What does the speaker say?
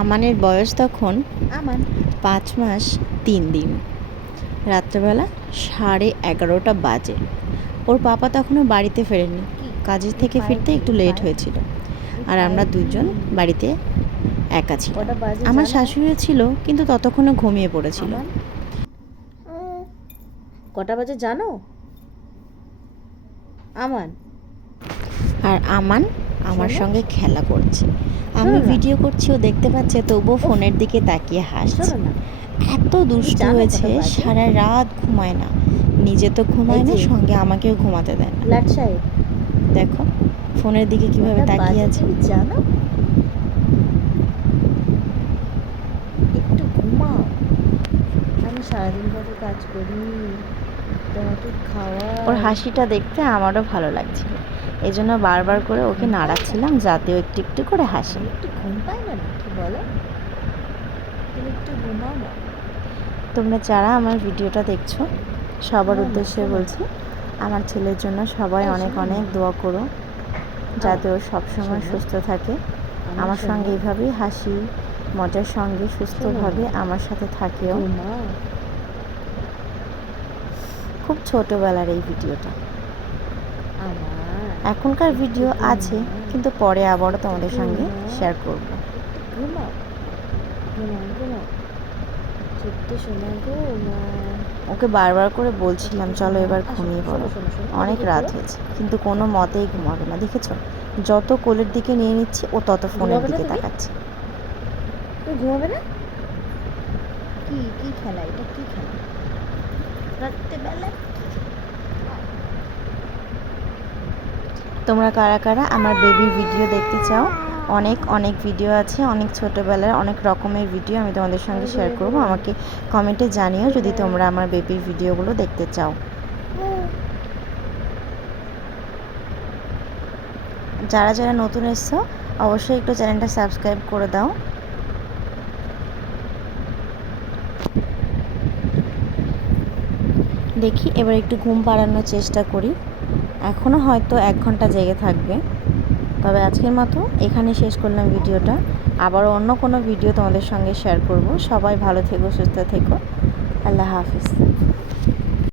আমানের বয়স তখন আমান 5 মাস 3 দিন। রাত্রেবেলা 11:30 বাজে। ওর পাপা তখনও বাড়িতে ফেরেনি, কাজের থেকে ফিরতে একটু লেট হয়েছিল। আর আমরা দুজন বাড়িতে একা ছিলাম। আমার শাশুড়িও ছিল, কিন্তু ততক্ষণে ঘুমিয়ে পড়েছিল। কটা বাজে জানো? আমান আর আমান আমার সঙ্গে খেলা করছে। আমি ভিডিও করছি, ও দেখতে পাচ্ছে, তবুও ফোনের দিকে তাকিয়ে হাসছে। এত দুষ্ট হয়েছে, সারা রাত ঘুমায় না। নিজে তো ঘুমায় না, সঙ্গে আমাকেও ঘুমাতে দেয় না। দেখো ফোনের দিকে কিভাবে তাকিয়ে আছে। জানো, একটু ঘুমাও। আমি সারাদিন কত কাজ করি, তোমাকে খাওয়া। ওর হাসিটা দেখতে আমারও ভালো লাগছিল, এই জন্য বারবার করে ওকে নাড়াচ্ছিলাম যাতে ও একটু একটু করে হাসে। একটু ঘুম পায় না নাকি বলো? তুমি একটু ঘুমাও না। তোমরা যারা আমার ভিডিওটা দেখছো সবার উদ্দেশ্যে বলছি, আমার ছেলের জন্য সবাই অনেক অনেক দোয়া করো, যাতে ও সবসময় সুস্থ থাকে। আমার সঙ্গে এইভাবেই হাসি মজার সঙ্গে সুস্থভাবে আমার সাথে থাকেও। খুব ছোটোবেলার এই ভিডিওটা। এখনকার ভিডিও আছে, কিন্তু পরে আবারও তোমাদের সঙ্গে শেয়ার করব। ওকে বারবার করে বলছিলাম চলো এবার ঘুমিয়ে পড়ো, অনেক রাত হয়েছে, কিন্তু কোনো মতেই ঘুমাবে না। দেখেছ, যত কোলের দিকে নিয়ে নিচ্ছি ও তত ফোনের দিকে তাকাচ্ছে। ঘুমাবে না? কি কি খেলা এটা? কি খেলা রাত্রেবেলা? তোমরা কারা কারা আমার বেবির ভিডিও দেখতে চাও? অনেক অনেক ভিডিও আছে, অনেক ছোটোবেলার অনেক রকমের ভিডিও আমি তোমাদের সঙ্গে শেয়ার করব। আমাকে কমেন্টে জানিও যদি তোমরা আমার বেবির ভিডিওগুলো দেখতে চাও। যারা যারা নতুন এসছো অবশ্যই একটু চ্যানেলটা সাবস্ক্রাইব করে দাও। দেখি এবার একটু ঘুম পাড়ানোর চেষ্টা করি। এখনও হয়তো 1 ঘন্টা জেগে থাকবে। তবে আজকের মতো এখানে শেষ করলাম ভিডিওটা। আবার অন্য কোনো ভিডিও তোমাদের সঙ্গে শেয়ার করব। সবাই ভালো থেকো, সুস্থ থেকো। আল্লাহ হাফিজ।